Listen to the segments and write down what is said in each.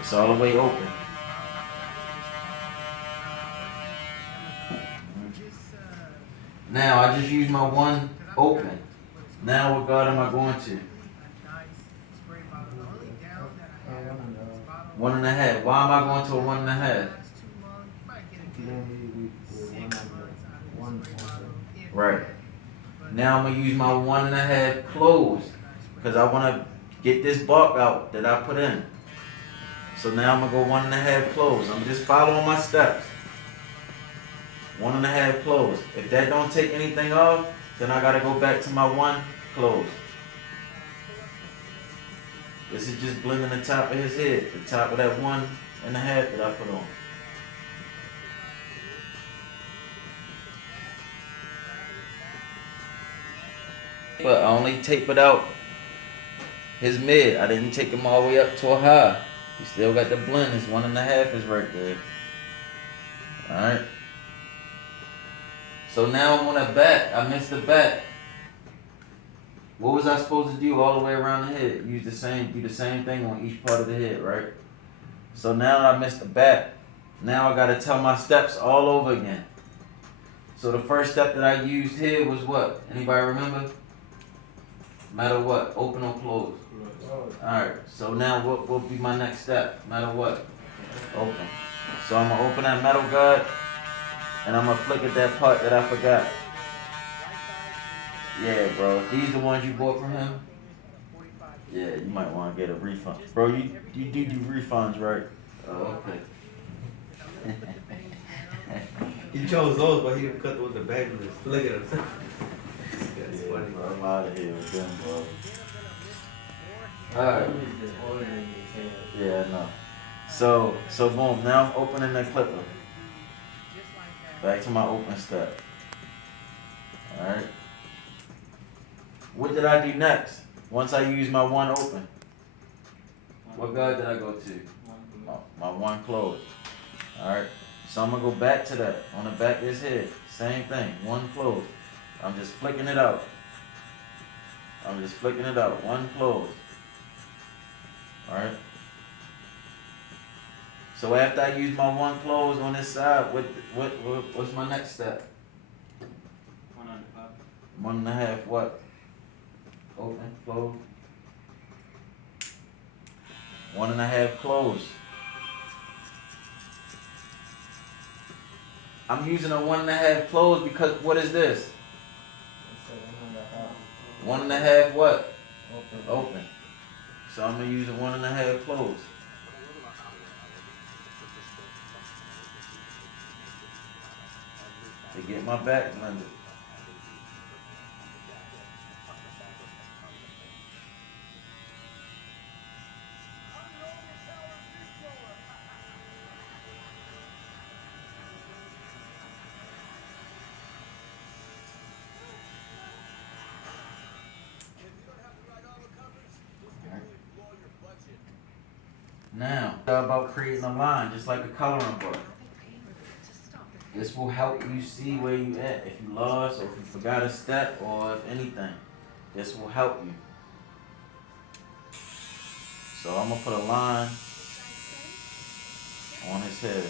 It's all the way open. Now I just use my one open. Now what guard am I going to? 1.5. Why am I going to a 1.5? Right. Now I'm gonna use my 1.5 closed because I want to get this bark out that I put in. So now I'm gonna go 1.5 closed. I'm just following my steps. 1.5 closed. If that don't take anything off, then I gotta go back to my one closed. This is just blending the top of his head, the top of that 1.5 that I put on. But I only tapered out his mid. I didn't take him all the way up to a high. He still got the blend. His 1.5 is right there. Alright. So now I'm on a back. I missed the back. What was I supposed to do all the way around the head? Do the same thing on each part of the head, right? So now that I missed the back, now I gotta tell my steps all over again. So the first step that I used here was what? Anybody remember? Matter what? Open or close? Alright, so now what will be my next step? Matter what? Open. So I'm gonna open that metal guard and I'm gonna flick at that part that I forgot. Yeah, bro. These the ones you bought from him? Yeah, you might want to get a refund. Bro, you do refunds, right? Oh, okay. He chose those, but he cut with the bag list. Look at him. That's Yeah, funny. bro, I'm out of here with them, bro. Alright. Yeah, I know. So boom, now I'm opening the clipper. Back to my open step. Alright. What did I do next? Once I use my one open. What guard did I go to? My one closed. Alright. So I'm gonna go back to that. On the back of his head. Same thing. One closed. I'm just flicking it out. One closed. Alright. So after I use my one closed on this side, what's my next step? 1.5 what? Open, close. 1.5 close. I'm using a 1.5 close because what is this? 1.5 what? Open. So I'm gonna use a 1.5 close. To get my back blended. Now, about creating a line, just like a coloring book. This will help you see where you at. If you lost or if you forgot a step or if anything, this will help you. So I'm gonna put a line on his head.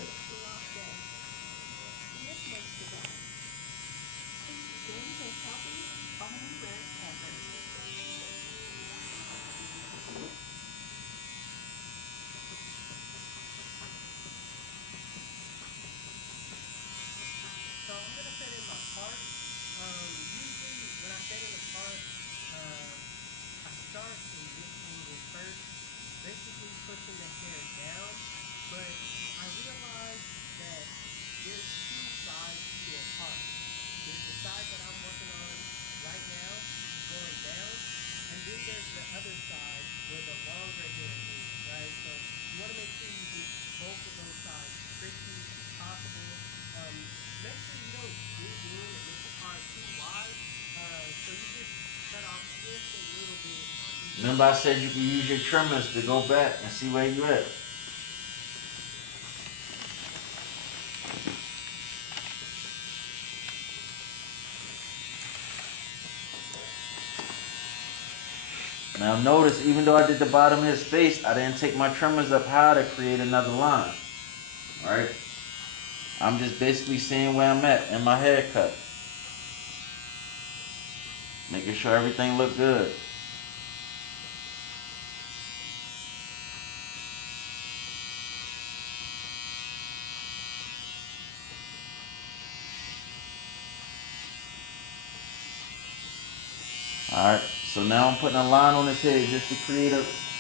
Remember I said you can use your trimmers to go back and see where you at. Now notice, even though I did the bottom of his face, I didn't take my trimmers up high to create another line. Right? I'm just basically seeing where I'm at in my haircut. Making sure everything look good. Alright, so now I'm putting a line on his head just to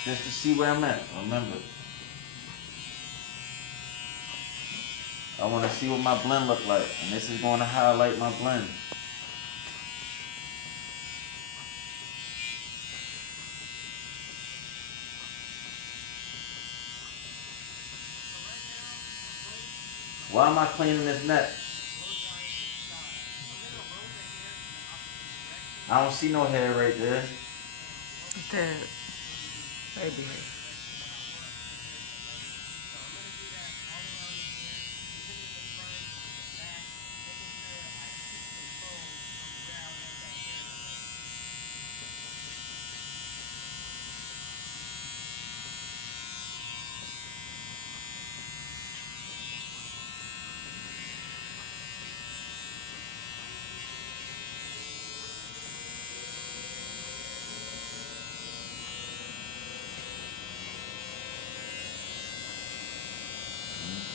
just to see where I'm at. Remember, I want to see what my blend look like, and this is going to highlight my blend. Why am I cleaning this neck? I don't see no hair right there. That baby hair.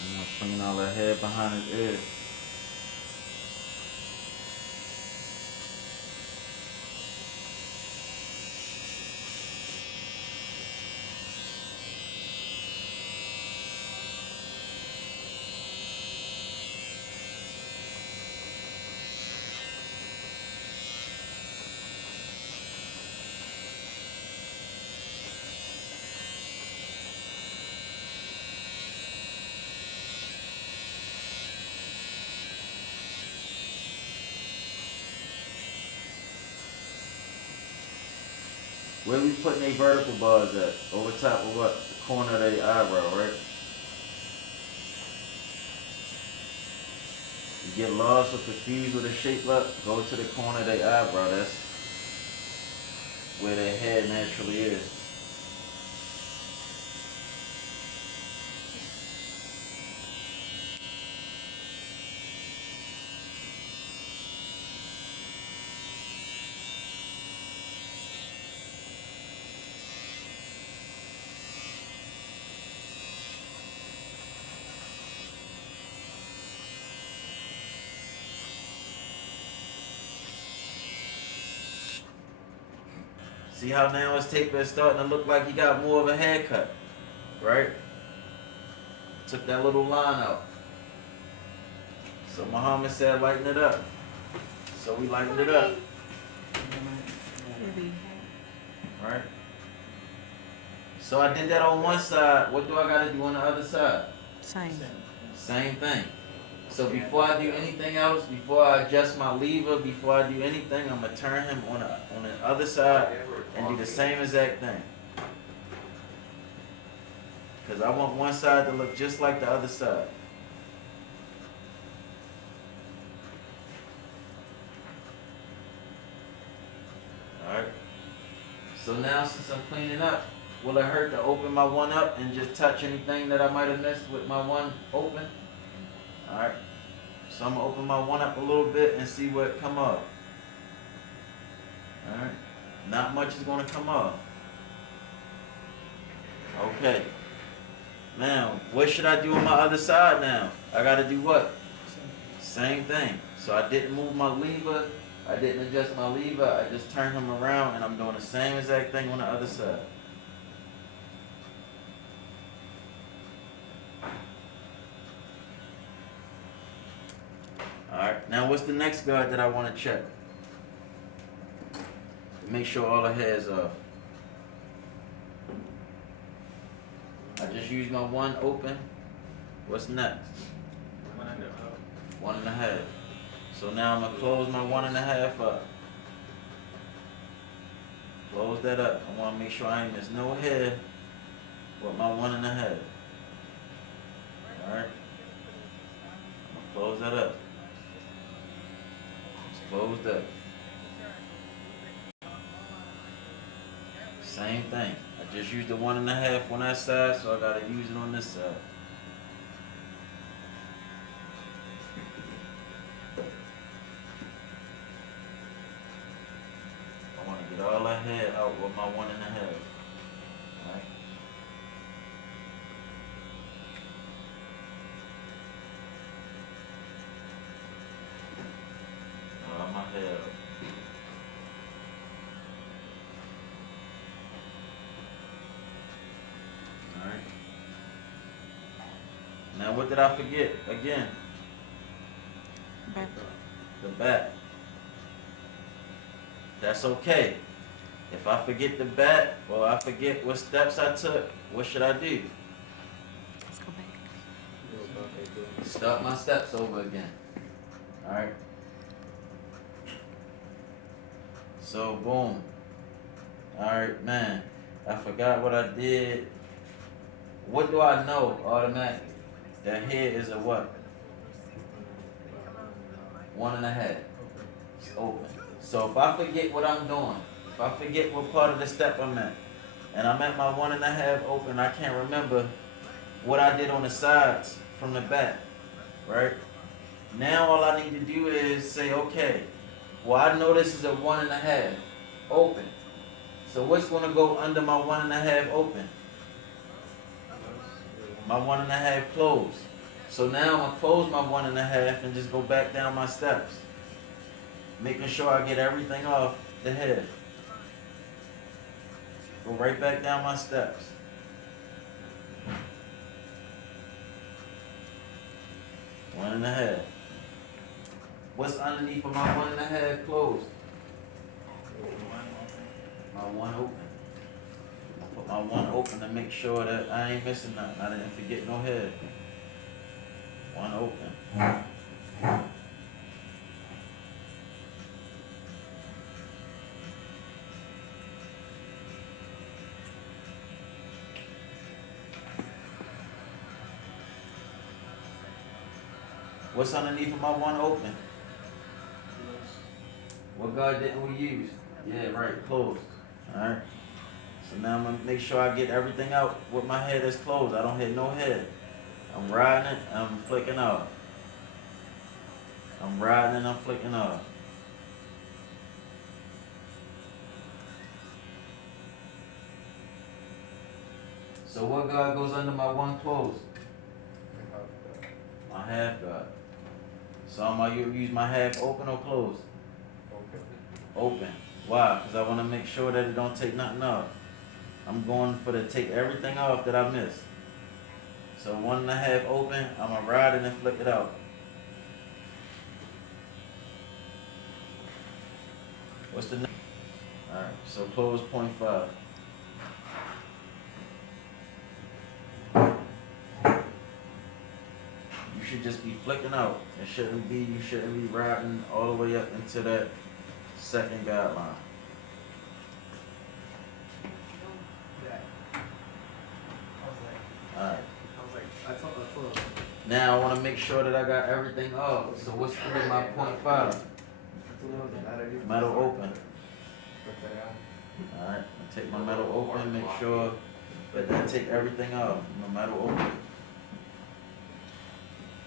I'm gonna clean all the hair behind his ear. Where we putting a vertical bars at? Over top of what? The corner of the eyebrow, right? You get lost or confused with the shape up, go to the corner of the eyebrow. That's where the head naturally is. See how now his taper is starting to look like he got more of a haircut, right? Took that little line out. So Muhammad said lighten it up. So we lightened it up, Baby. right? So I did that on one side. What do I gotta do on the other side? Same. Same thing. So before I do anything else, before I adjust my lever, before I do anything, I'm gonna turn him on the other side and do the same exact thing. Cause I want one side to look just like the other side. Alright. So now since I'm cleaning up, will it hurt to open my one up and just touch anything that I might have missed with my one open? Alright. So I'm gonna open my one up a little bit and see what come up. Alright. Not much is gonna come up. Okay. Now, what should I do on my other side now? I gotta do what? Same thing. So I didn't move my lever. I didn't adjust my lever. I just turned him around and I'm doing the same exact thing on the other side. Alright, now what's the next guard that I want to check? Make sure all the hair is off. I just used my one open. What's next? 1.5. So now I'm gonna close my 1.5 up. Close that up. I wanna make sure I ain't miss no hair with my 1.5. Alright? Close that up. It's closed up. Same thing. I just used the 1.5 on that side, so I gotta use it on this side. I wanna get all that head out with my 1.5. Alright. All my head out. Alright. Now what did I forget again? Back. The back. That's okay. If I forget the back or I forget what steps I took, what should I do? Let's go back. Start my steps over again. Alright. So boom. Alright, man. I forgot what I did. What do I know automatically? That here is a what? 1.5. It's open. So if I forget what I'm doing, if I forget what part of the step I'm at, and I'm at my 1.5 open, I can't remember what I did on the sides from the back, right? Now all I need to do is say, okay, well I know this is a 1.5 open. So what's gonna go under my 1.5 open? My 1.5 closed. So now I'm gonna close my 1.5 and just go back down my steps. Making sure I get everything off the head. Go right back down my steps. One and a half. What's underneath of my 1.5 closed? My one open. I put my one open to make sure that I ain't missing nothing. I didn't forget no head. One open. What's underneath of my one open? What guard didn't we use? Yeah, right, closed. Alright. So now I'm gonna make sure I get everything out with my head that's closed. I don't hit no head. I'm riding it, I'm flicking off. I'm riding and I'm flicking off. So what guard goes under my one closed? My half guard. So I'm gonna use my half open or closed? Open. Why? Because I want to make sure that it don't take nothing off. I'm going for the take everything off that I missed. So 1.5 open, I'm gonna ride it and flick it out. What's the next? Alright, so close 0.5. You should just be flicking out. It shouldn't be, you shouldn't be riding all the way up into that second guideline. Alright. Now I want to make sure that I got everything off. So what's in my 0.5? Metal open. Alright, I take my metal open, make sure that I take everything off. My metal open.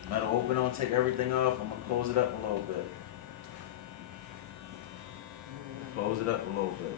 Metal open, don't take everything off. I'm gonna close it up a little bit. Close it up a little bit.